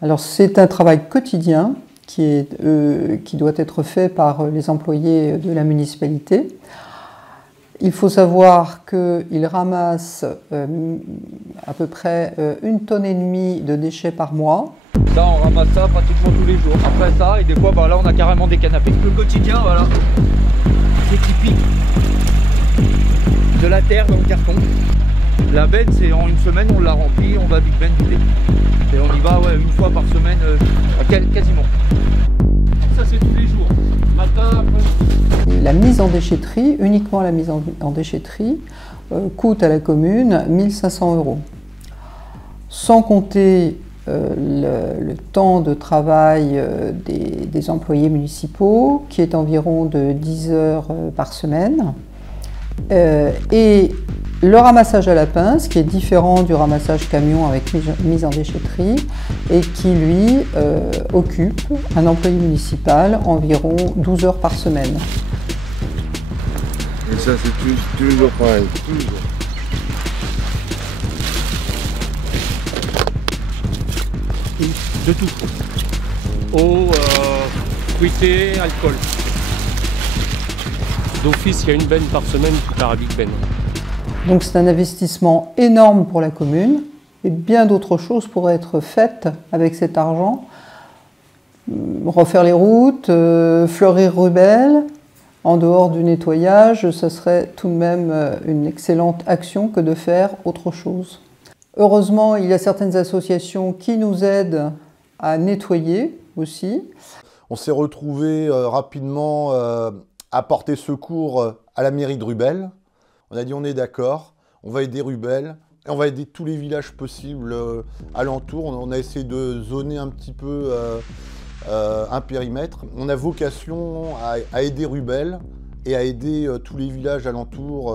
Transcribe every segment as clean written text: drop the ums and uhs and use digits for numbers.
Alors c'est un travail quotidien qui doit être fait par les employés de la municipalité. Il faut savoir qu'ils ramassent à peu près 1,5 tonne de déchets par mois. Ça, on ramasse ça pratiquement tous les jours. Après ça, et des fois, là, on a carrément des canapés. Le quotidien, voilà, c'est typique de la terre dans le carton. La benne, c'est en une semaine, on l'a remplie, on va vite benne vider. Et on y va une fois par semaine, quasiment. Ça, c'est tous les jours. Matin, après. La mise en déchetterie, uniquement la mise en déchetterie, coûte à la commune 1 500 €. Sans compter le temps de travail des employés municipaux, qui est environ de 10 heures par semaine, et le ramassage à la pince, qui est différent du ramassage camion avec mise en déchetterie, et qui, lui, occupe un employé municipal environ 12 heures par semaine. Et ça, c'est toujours pareil, toujours. De tout. Eau, fruité, alcool. D'office, il y a une benne par semaine, toute la Big Ben. Donc c'est un investissement énorme pour la commune, et bien d'autres choses pourraient être faites avec cet argent. Refaire les routes, fleurir Rubel, en dehors du nettoyage, ça serait tout de même une excellente action que de faire autre chose. Heureusement, il y a certaines associations qui nous aident à nettoyer aussi. On s'est retrouvé rapidement à porter secours à la mairie de Rubel. On a dit on est d'accord, on va aider Rubel, et on va aider tous les villages possibles alentours. On a essayé de zoner un petit peu un périmètre. On a vocation à aider Rubel et à aider tous les villages alentours,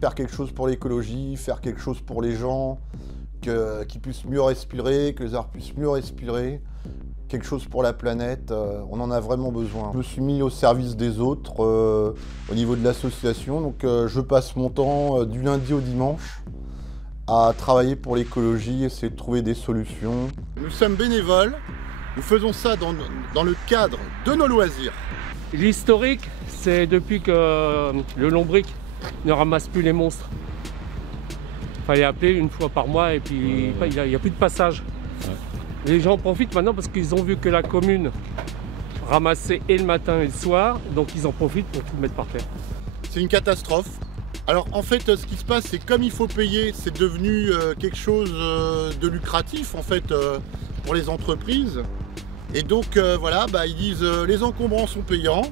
faire quelque chose pour l'écologie, faire quelque chose pour les gens, qu'ils puissent mieux respirer, que les arbres puissent mieux respirer, quelque chose pour la planète, on en a vraiment besoin. Je me suis mis au service des autres au niveau de l'association, donc je passe mon temps du lundi au dimanche à travailler pour l'écologie, essayer de trouver des solutions. Nous sommes bénévoles, nous faisons ça dans le cadre de nos loisirs. L'historique, c'est depuis que le lombric ne ramasse plus les monstres. Il fallait appeler une fois par mois et puis il n'y a plus de passage. Ouais. Les gens profitent maintenant parce qu'ils ont vu que la commune ramassait et le matin et le soir, donc ils en profitent pour tout mettre par terre. C'est une catastrophe. Alors en fait, ce qui se passe, c'est comme il faut payer, c'est devenu quelque chose de lucratif en fait pour les entreprises. Et donc voilà, ils disent les encombrants sont payants.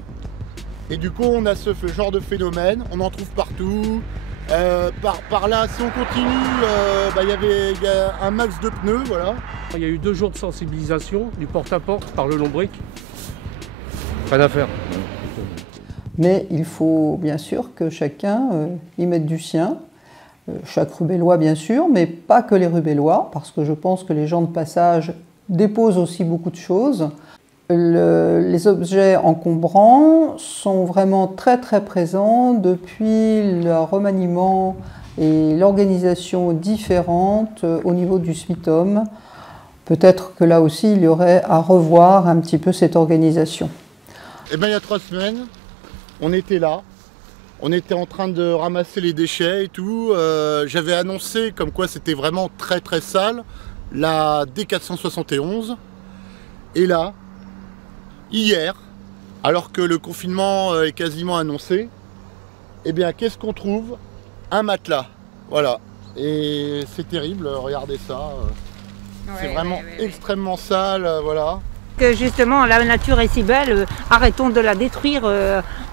Et du coup, on a ce genre de phénomène, on en trouve partout. Par là, si on continue, il y a un max de pneus, voilà. Il y a eu 2 jours de sensibilisation du porte-à-porte par le lombric. Rien à faire. Mais il faut bien sûr que chacun y mette du sien. Chaque Rubellois bien sûr, mais pas que les Rubellois, parce que je pense que les gens de passage dépose aussi beaucoup de choses. Les objets encombrants sont vraiment très très présents depuis le remaniement et l'organisation différente au niveau du SMITOM. Peut-être que là aussi il y aurait à revoir un petit peu cette organisation. Eh bien, il y a 3 semaines, on était là, on était en train de ramasser les déchets et tout. J'avais annoncé comme quoi c'était vraiment très très sale, la D471. Et là, hier, alors que le confinement est quasiment annoncé, eh bien, qu'est-ce qu'on trouve? Un matelas, voilà. Et c'est terrible, regardez ça. C'est vraiment extrêmement sale, voilà. Que justement, la nature est si belle, arrêtons de la détruire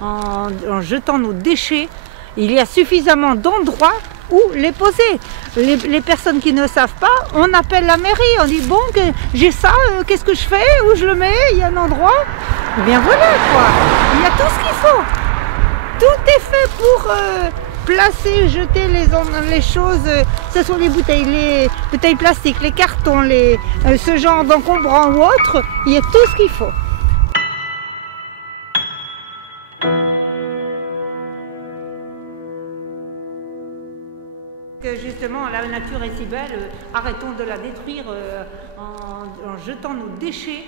en jetant nos déchets. Il y a suffisamment d'endroits où les poser. Les personnes qui ne savent pas, on appelle la mairie, on dit bon, j'ai ça, qu'est-ce que je fais, où je le mets, il y a un endroit. Et bien voilà quoi, il y a tout ce qu'il faut. Tout est fait pour placer, jeter les choses, que ce soit les bouteilles plastiques, les cartons, ce genre d'encombrants ou autres, il y a tout ce qu'il faut. Que justement, la nature est si belle, arrêtons de la détruire en jetant nos déchets.